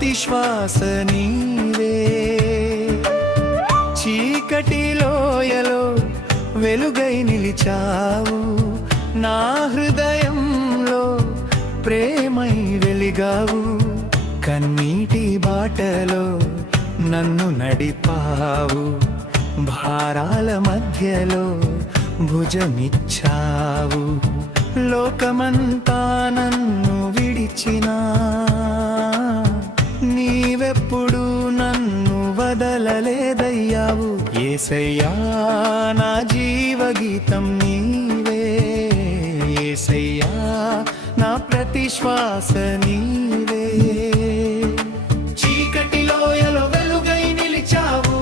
ప్రతి శ్వాస నీవే. చీకటి లోయలో వెలుగై నిలిచావు, నా హృదయంలో ప్రేమై వెలిగావు. కన్నీటి బాటలో నన్ను నడిపావు, భారాల మధ్యలో భుజమిచ్చావు. లోకమంతా నన్ను విడిచినా నీవెప్పుడు నన్ను వదలలేదయ్యావు. యేసయ్యా నా జీవగీతం నీవే, యేసయ్యా నా ప్రతి శ్వాస నీవే. చీకటి లోయలో వెలుగై నిలిచావు,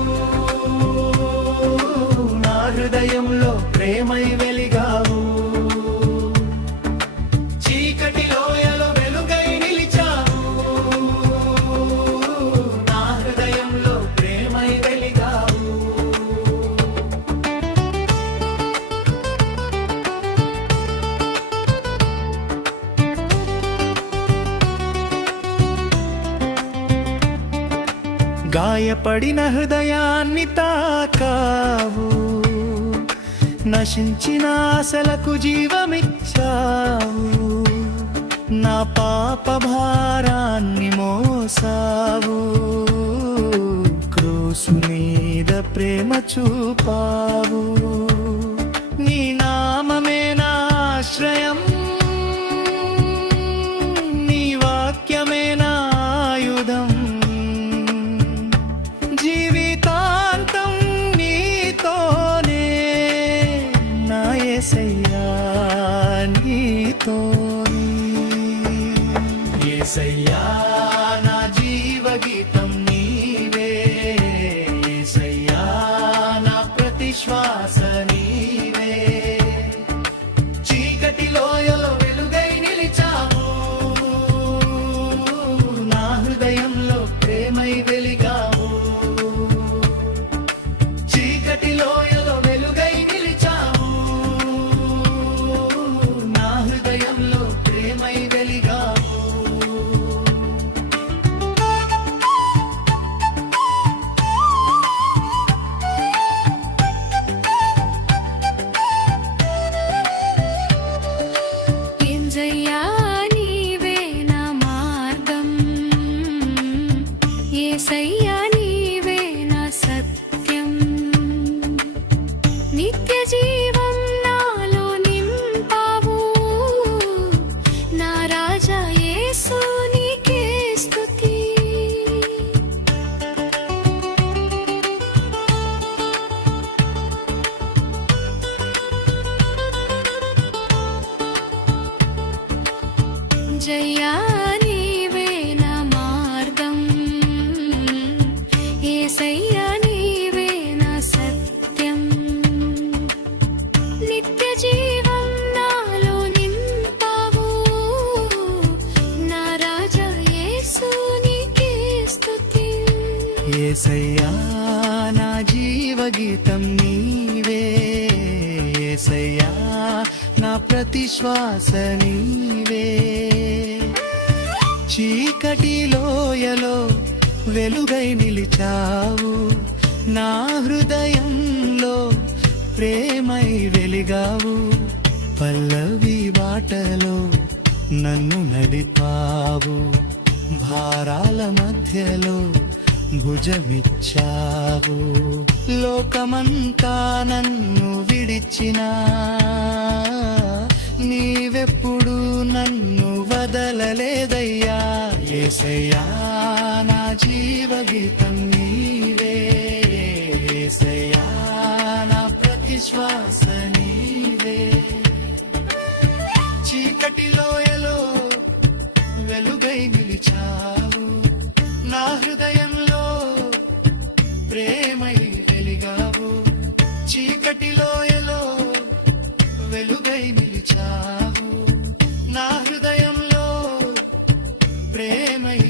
నా హృదయంలో ప్రేమై వెలిగావు. చీకటి లోయలో వెలుగై నిలిచావు, నా హృదయంలో ప్రేమై వెలిగావు. గాయపడిన హృదయాన్ని తాకావు, నశించిన ఆశలకు జీవమిచ్చావు. నా పాప భారాన్ని మోసావు, క్రూసు మీద ప్రేమ చూపావు. నీ నామమే నా ఆశ్రయం, నీ వాక్యమే నా ఆయుధం. జీవితాంతం నీతోనే నా యేసయ్యా, నీతోనే. యేసయ్యా నా జీవగీతం నీవే, యేసయ్యా నా ప్రతి శ్వాస నీవే. చీకటి లోయలో వెలుగై నిలిచావు, నా హృదయంలో ప్రేమై వెలిగావు. చీకటి లోయలో వెలుగై నిలిచావు, నా హృదయంలో ప్రేమై వెలిగావు. యేసయ్యా నీవే నా మార్గం, యేసయ్యా నీవే నా సత్యం. నిత్య జీవం నాలో నింపావు, నా రాజా యేసు నీకే స్తుతి. జయ్యా నీవే నా మార్గం, యేసయ్యా నీవే నా సత్యం. నిత్య జీవం నాలో నింపావు, నా రాజా యేసు నీకే స్తుతి. యేసయ్యా నా జీవగీతం నీవే, యేసయ్యా నా ప్రతి శ్వాస నీవే. చీకటి లోయలో వెలుగై నిలిచావు, నా హృదయంలో ప్రేమై వెలిగావు. పల్లవి బాటలో నన్ను నడిపావు, భారాల మధ్యలో భుజమిచ్చావు. లోకమంతా నన్ను విడిచినా నీవెప్పుడు నన్ను వదలలేదయ్యా. యేసయ్యా నా జీవగీతం నీవే, యేసయ్యా నా ప్రతి శ్వాస నీవే. చీకటి లోయలో వెలుగై నిలిచావు, నా హృదయంలో ప్రేమై వెలిగావు. చీకటి లోయలో వెలుగై నిలిచావు, నా హృదయంలో ప్రేమై